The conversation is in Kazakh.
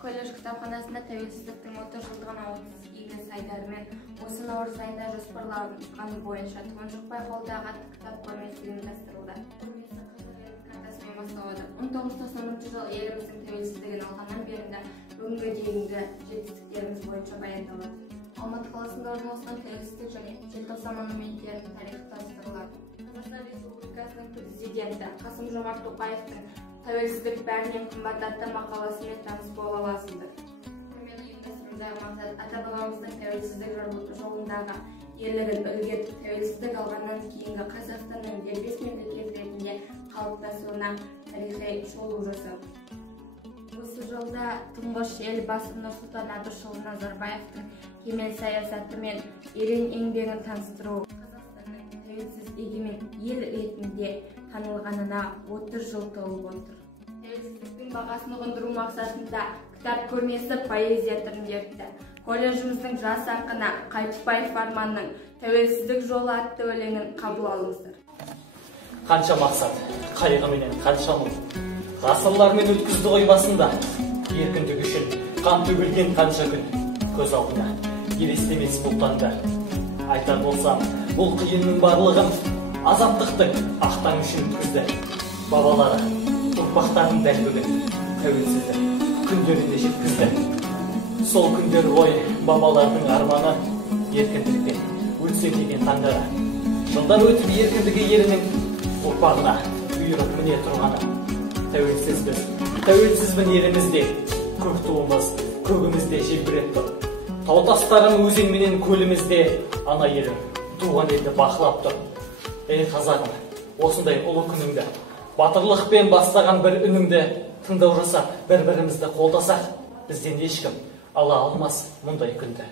Колледж кітапханасында тәуелсіздіктің 30 жылдығына 30 игі сайдарымен осы наурыз айында жоспарланғаны бойынша тұңғыш байқаудағы атты кітап көрмесі ұйымдастырылды. Картасымен басталады. 1991 жыл еліміздің тәуелсіздігін алғаннан берінде бүгінгі дейінгі жетістіктеріміз бойынша баяндалады. Алматы қаласында орналасқан тәуелсіздік және желтоқсан монументтерінің тарихы таныстырылады. Қазақстан Республикасының президенті Қасым-Жомарт Тоқаевтың «Тәуелсіздік бәрінен қымбат» атты мақаласымен таныс бола аласыздар. Көрмені ұйымдастырудағы мақсат ата-бабамыздың тәуелсіздік жолындағы ерлігін үлгі етіп, тәуелсіздік алғаннан кейінгі Қазақстанның дербес мемлекет ретінде қалыптасуына тарихи шолу жасау. Осы жылда тұңғыш елбасы Нұрсұлтан Әбішұлы Назарбаевтың кемел саясаты мен ерен еңбегін таныстыру, Қазақстанның тәуелсіз егемен ел ретінде танылғанына 30 жыл толып отыр. Тәуелсіздіктің бағасын ұғындыру мақсатында кітап көрмесі поэзия түрін ертті. Колледжіміздің жас ақыны Қайтпаев Арманның «Тәуелсіздік жолы» атты өлеңін қабыл алыңыздар. Қанша мақсат, қайғы менен қанша мұң, ғасырлармен өткізді ғой басында, еркіндік үшін қан төгілген қанша күн, көз алдына елестемес бұл таңда. Айтар болсам, бұл қиынның барлығын, азаптықтың ақтан үшін өткізді. Бабалары ұрпақтарын дәл бүгін тәуелсіздік күндеріне жеткізді. Сол күндер ғой бабалардың арманы, еркіндікпен өлсе деген таңдары. Жылдар өтіп еркіндігі елінің ұрпағына бұйырып міне тұрғаны. Тәуелсізбін елімізде, көк туымыз көгімізде желбіреп тұр. Тау-тастарым өзенменен көлімізде, ана елім туған елді бақылап тұр. Ей қазағым, осындай ұлы күніңді, батырлықпен бастаған бір үніңді тыңдау жасап, бір-бірімізді қолдасақ, бізден ешкім ала алмас мұндай күнді.